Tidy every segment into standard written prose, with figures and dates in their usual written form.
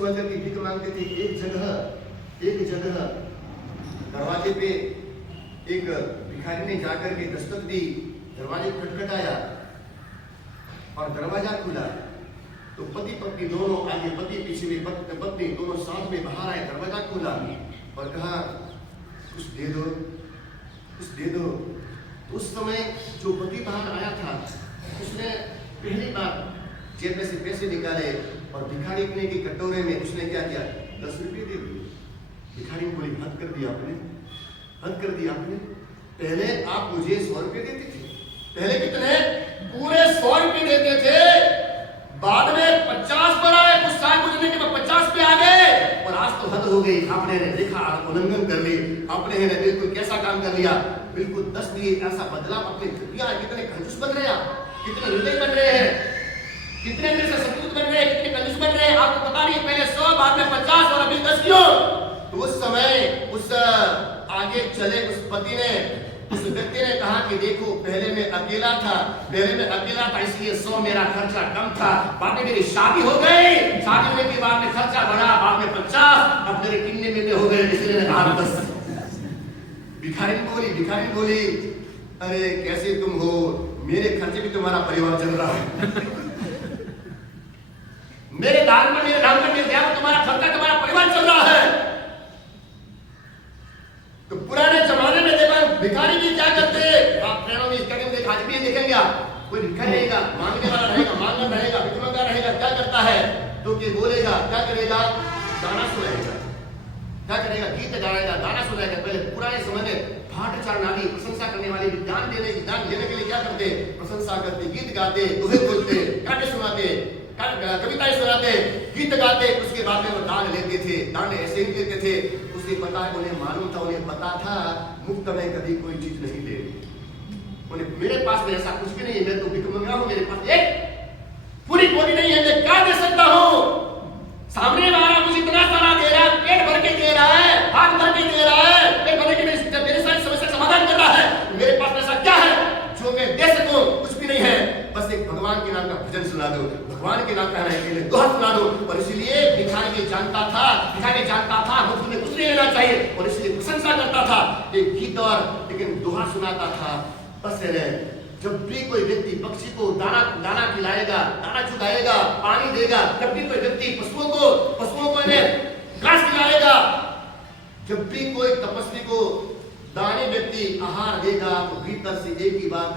समझ करके भीख मांगते थे। एक जगह दरवाजे पे एक भिखारी ने जाकर के दस्तक दी, दरवाजे खटखटाया और दरवाजा खुला तो पति पत्नी दोनों आगे, पति पीछे में, पत्नी दोनों साथ में बाहर आए। दरवाजा खुला और कहा कुछ दे दो, कुछ दे दो। उस समय जो पति बाहर आया था उसने पहली बार जेब में से पैसे निकाले और भिखारी की कटोरे में उसने क्या किया, 10 रुपये दे दिए। भिखारी ने बोली हद कर दिया आपने, हद कर दिया आपने। पहले आप मुझे 100 रुपये देते थे, पहले कितने, पूरे 100 रुपये देते थे, बाद में 50 पर आए, कुछ साल गुजरने के बाद 50 पे आ गए और आज तो हद हो गई। आपने देखा, उल्लंघन कर ली आपने, बिल्कुल कैसा काम कर लिया, बिल्कुल 10 दिए, ऐसा बदलाव आपने किया। कितने कंजूस बन रहे हैं आप, कितने हृदय बन रहे हैं, कितने मेरे से सपूत बन रहे हैं, कितने कंजूस बन रहे हैं। आपको पता नहीं, पहले 100 बाद में 50 और अभी 10 क्यों। तो उस समय उस आगे चले उस पति ने, उस व्यक्ति ने कहा कि देखो पहले मैं अकेला था, इसलिए 100 मेरा खर्चा कम था, बाद में मेरी शादी हो गई, शादी होने के बाद में खर्चा बढ़ा, बाद में 50, अब मेरे किन्ने में हो गए, इसलिए कहा 10। भिखारी बोली अरे कैसे तुम हो, मेरे खर्चे भी तुम्हारा परिवार चल रहा है, मेरे दान में तुम्हारा खर्चा, तुम्हारा परिवार चल रहा है। तो पुराने जमाने में देखा भिखारी भी क्या करते, आप ट्रेनों में देखा, आज भी देखेंगे आप, कोई भिखारी रहेगा, मांगने वाला रहेगा, मांगना रहेगा, भिखमंगा रहेगा, क्या करता है तो कि बोलेगा, क्या करेगा, गाना सुनाएगा, क्या करेगा, गीत गाएगा, गाना सुनाएगा। पहले पुराने समय में भाट चारनाली, प्रशंसा करने वाले, दान लेने के लिए क्या करते, प्रशंसा करते, गीत गाते, दोहे बोलते, काव्य सुनाते, कविताएं सुनाते, गीत गाते, उसके बाद में वो दान लेते थे। दान ऐसे ही लेते थे, उसे पता है, उन्हें मालूम था, उन्हें पता था मुफ्त में कभी कोई चीज नहीं ले, उन्हें मेरे पास में ऐसा कुछ भी नहीं है, मैं तो भिखमंगा हूं, मेरे पास एक पूरी बोली नहीं है, मैं क्या दे सकता हूं। सामने वाला मुझे इतना सारा दे रहा है, पेट भर के दे रहा है, हाथ भर के दे रहा है, पेट भर के मेरे सारी समस्या समाधान कर रहा है, मेरे पास ऐसा क्या है जो मैं दे सकूं, कुछ भी नहीं है। बस एक भगवान के नाम का भजन सुना दो, भगवान के नाम का दोहा सुना दो। और इसलिए भिखारी जानता था मुफ्त में कुछ नहीं लेना चाहिए, और इसलिए प्रशंसा करता था, एक गीत और लेकिन दोहा सुनाता था। बस जब भी कोई व्यक्ति पक्षी को दाना खिलाएगा, दाना चुगाएगा, पानी देगा, जब भी कोई व्यक्ति पशुओं को घास खिलाएगा, जब भी कोई तपस्वी को दानी व्यक्ति आहार देगा, तो भीतर से एक ही बात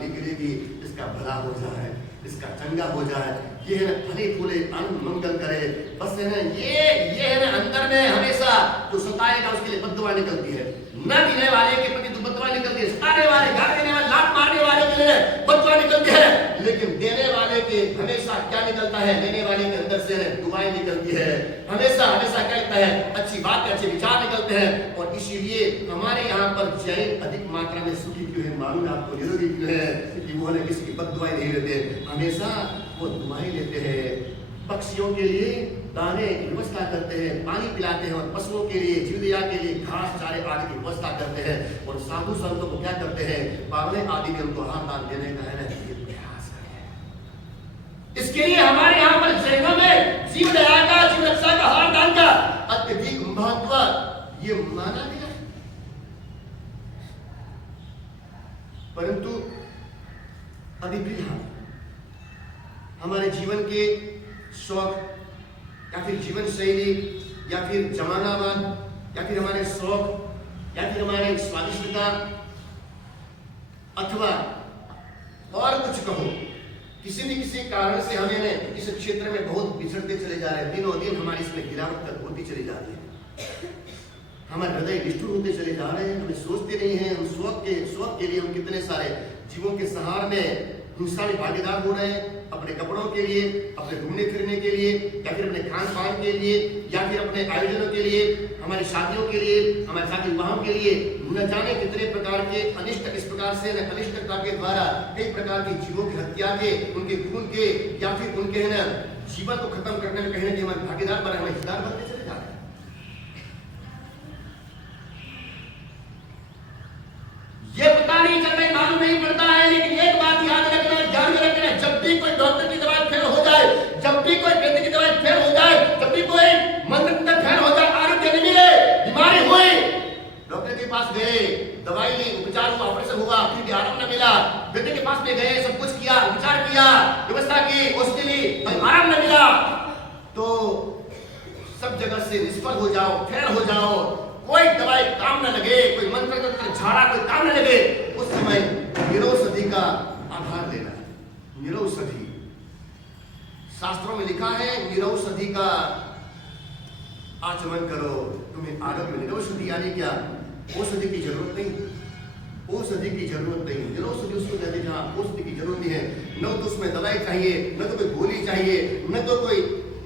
निकलेगी, इसका भला हो जाए, इसका चंगा हो जाए, ये है फले फूले आनंद मंगल करे। बस है ना, ये है ना, अंदर में हमेशा जो सताएगा उसके लिए बद्दुआ निकलती है, न देने वाले के प्रति तो बद्दुआ निकलती है, सताने वाले, गाली देने वाले, लात मारने वाले के लिए बद्दुआ निकलती है, लेकिन देने वाले के हमेशा क्या निकलता है, देने वाले के अंदर से दुआएं निकलती है, हमेशा क्या लगता है, अच्छी बात, अच्छे विचार निकलते हैं। और इसीलिए हमारे यहाँ पर जैन अधिक मात्रा में सुखी क्यों है, मालूम है आपको, निरोगी क्यों है, कि वो किसी की बद्दुआएं नहीं लेते, हमेशा वो दुआएं लेते हैं। पक्षियों के लिए दाने की व्यवस्था करते हैं, पानी पिलाते हैं, और पशुओं के लिए, जीवदया के लिए घास चारे आदि की व्यवस्था करते हैं। और साधु संतों को क्या करते हैं, पावने आदि में उनको आहार दान देने का है ना, प्रयास करें। इसके लिए हमारे यहाँ पर जैनों में जीवदया का, जीव रक्षा का, आहार दान का अत्यधिक महत्व ये माना गया। परंतु अभी भी हमारे जीवन के शौक या फिर जीवन शैली या फिर जमानावाद या फिर हमारे शौक या फिर हमारे स्वादिष्टता अथवा और कुछ कहो, किसी न किसी कारण से हमें इस क्षेत्र में बहुत बिछड़ते चले जा रहे हैं। दिनों दिन हमारी इसमें गिरावट होती चली जा रही है, हमारे हृदय निष्ठुर होते चले जा रहे हैं। हमें सोचते नहीं हैं, हम शौक के लिए हम कितने सारे जीवों के सहार में हिंसा में भागीदार हो रहे हैं, अपने कपड़ों के लिए, अपने घूमने फिरने के लिए, या फिर अपने खान पान के लिए, या फिर अपने आयोजनों के लिए, हमारी शादियों के लिए, हमारे शादी विवाहों के लिए, न जाने कितने प्रकार के अनिष्ट, इस प्रकार से अनिष्टता के द्वारा कई प्रकार की जीवों की हत्या के, उनके खून के, या फिर उनके है ना जीवन को खत्म करने में कहीं ना कहीं हमारे भागीदार बने, हमें हिस्सेदार बनते चले जा रहे हैं। ये पता नहीं चल रहा, मालूम नहीं पड़ता है, लेकिन एक बात याद रखना, ध्यान में रखना, जब भी कोई डॉक्टर की दवाई फेल हो जाए, जब भी कोई वैद्य की दवाई फेल हो जाए, किया, व्यक्ति के पास में गए, सब कुछ किया, विचार किया, व्यवस्था की, औषधि ली, आराम न मिला तो सब जगह से निष्फल हो जाओ, फेल हो जाओ, कोई दवाई काम न लगे, कोई मंत्र तंत्र झाड़ा कोई काम न लगे, उस समय निरौषधि का आधार लेना है। निरौषधि शास्त्रों में लिखा है, निरौषधि का आचमन करो, तुम्हें आरोग्य मिलेगा। औषधि यानी क्या? औषधि की जरूरत नहीं, औषधि की जरूरत नहीं, निरौषधि उसको कहते हैं जहां औषधि की जरूरत नहीं है। न तो उसमें दवाई चाहिए, न तो कोई गोली चाहिए, न तो कोई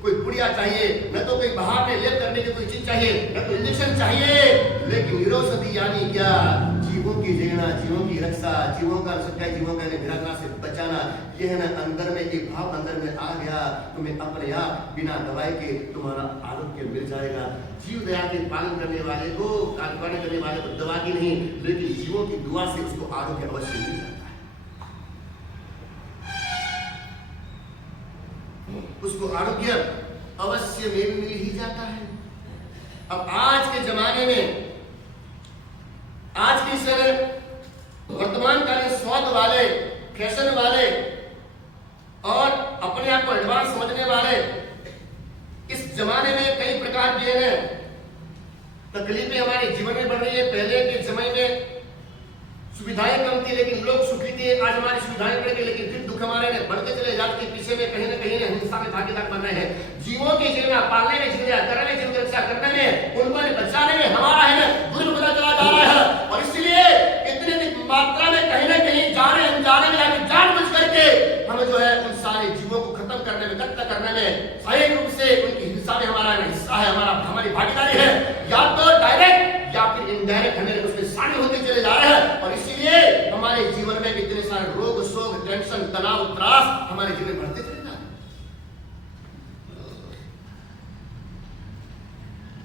पुड़िया चाहिए, न तो कोई बाहर में लेप करने की कोई चीज चाहिए, न तो इंजेक्शन चाहिए। लेकिन निरौषधि यानी क्या? जीवों की जीना, जीवों की रक्षा, जीवों का सच्चाई, जीवों का निराकरण से बचाना। यह है ना, अंदर में एक भाव अंदर में आ गया, तुम्हें अपने आप बिना दवाई के तुम्हारा आरोग्य मिल जाएगा। जीव दया के पालन करने वाले को, पालन करने वाले को दवा की नहीं, लेकिन जीवों की दुआ से उसको आरोग्य अवश्य मिल जाता है, उसको आरोग्य अवश्य मिल ही जाता है। अब आज के जमाने में, आज की इस वर्तमान कालीन स्वाद वाले, फैशन वाले और अपने आप को एडवांस समझने वाले इस जमाने में कई प्रकार की तकलीफें हमारे जीवन में बढ़ रही है। पहले के समय में सुविधाएं कम थी लेकिन लोग सुखी थे, आज हमारी सुविधाएं बढ़ गई लेकिन फिर दुख हमारे बढ़ते चले जाते, पीछे में कहीं ना कहीं हिंसा में भागीदार बन रहे हैं। जीवों की जीवना पालने में, जीवना करने में, जीवन की रक्षा करने में, उनको बचाने में हमारा है दुर्ग होता चला जा रहा है। और इसलिए इतनी मात्रा में कहीं ना कहीं जाने अनजाने में या जानबूझ करके हमें जो है उन सारे जीवों को खत्म करने में, खत्म करने में सही रूप से उनकी हिंसा में हमारा हिस्सा है, हमारी भागीदारी है। या तो डायरेक्ट या फिर इनडायरेक्ट हमें उसमें शामिल होते चले जा रहे हैं। और इसीलिए हमारे जीवन में कितने सारे रोग, शोक, टेंशन, तनाव, त्रास हमारे जीवन में बढ़ते चले जा रहे हैं।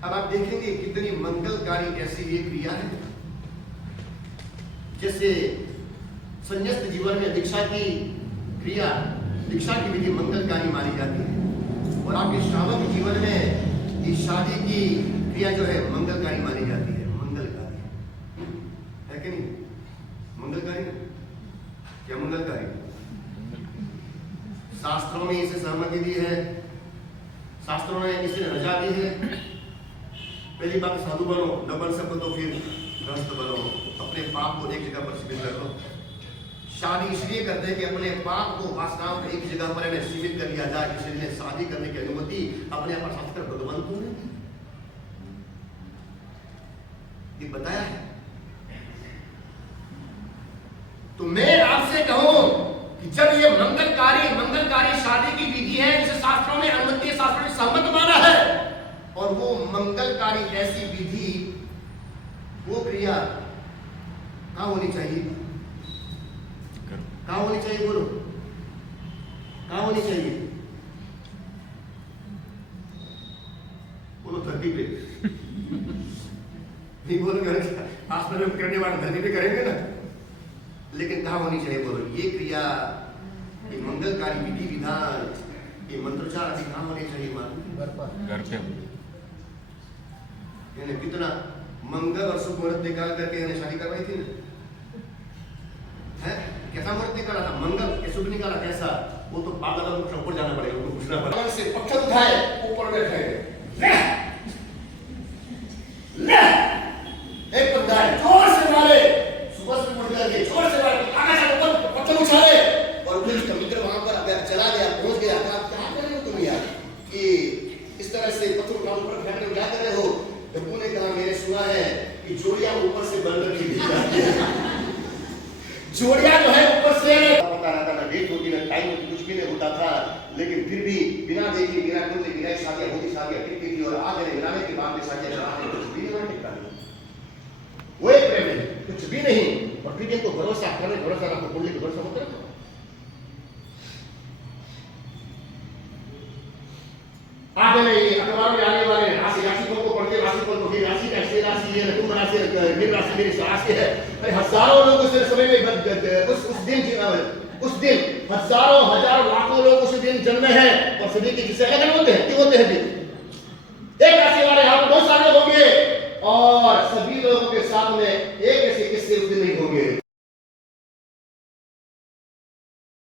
अब आप देखेंगे कितनी मंगलकारी ऐसी ये क्रिया है, जैसे संन्यास्त जीवन में दीक्षा की क्रिया, दीक्षा की विधि मंगलकारी मानी जाती है। और आपके श्रावक जीवन में इस शादी की क्रिया जो है मंगलकारी मानी जाती है। मंगलकारी है कि नहीं? मंगलकारी क्या? मंगलकारी शास्त्रों में इसे सहमति दी है, शास्त्रों ने इसे रजा दी है। पहली बात, साधु बनो, न बन सको तो फिर ग्रस्त बनो, अपने पाप को एक जगह पर सीमित कर लो। शादी इसलिए करते हैं कि अपने पाप को, वासनाओं को एक जगह पर सीमित कर लिया जाए, इसलिए शादी करने की अनुमति अपने आप शास्त्र भगवान को ने ये बताया है। तो मैं आपसे कहूं कि जब ये मंगलकारी शादी की विधि है, जिसे शास्त्रों में अनुमति, शास्त्रों ने सहमत माना है, और वो मंगलकारी ऐसी विधि, वो क्रिया कहां होनी चाहिए? कहां होनी चाहिए? बोलो, कहां होनी चाहिए? बोलो, धरती पे। नहीं बोलोगे, आसमान में करने वाले धरती पे करेंगे ना, लेकिन कहां होनी चाहिए? बोलो, ये क्रिया, ये मंगलकारी विधि विधान, ये मंत्रोच्चार आदि कहां होने चाहिए? घर पे। कितना मंगल और शुभ मुहूर्त निकाल करके शादी करवाई थी ना, है? कैसा मुहूर्त निकाला था? मंगल के शुभ निकाला, कैसा? वो तो पागल और ऊपर जाना पड़ेगा, उनको पूछना पड़ेगा। से पत्थर उठाए, ऊपर बैठे, ले एक बंदा है, जोर से मारे, सुबह से उठ करके जोर से मारे, आकाश से ऊपर पत्थर उछाले, और फिर उसका मित्र वहां पर चला गया, पहुंच गया। आप क्या कर रहे हो तुम यार, कि इस तरह से पत्थर उठाओ, ऊपर फेंकने क्या कर रहे हो? डब्बू ने कहा, मैंने सुना है कि जोड़ियां ऊपर से बन रही है। जोड़ियां जो है ऊपर से पता रहता ना, डेट होती ना, टाइम होती, कुछ भी नहीं होता था, लेकिन फिर भी बिना देखे, बिना बोले, बिना शादियां होती, शादियां टिकती थी। और आज मिलाने के बाद में शादियां चलाने कुछ भी नहीं टिकता, वो एक प्रेम है, कुछ भी नहीं। और फिर इनको भरोसा करें, भरोसा रखो, बोलने को भरोसा मत रखो। आगे नहीं, अखबार में आने वाले राशिफल को पढ़ते, राशिफल को, राशि कैसे राशि है, कुंभ राशि, मीन राशि मेरी राशि है। अरे हजारों लोग उस समय में उस दिन हजारों हजारों लाखों लोग उस दिन जन्मे हैं, और सभी के जिससे अलग होते हैं, क्यों होते हैं? एक राशि वाले यहाँ पर बहुत सारे लोग होंगे, और सभी लोगों के साथ में एक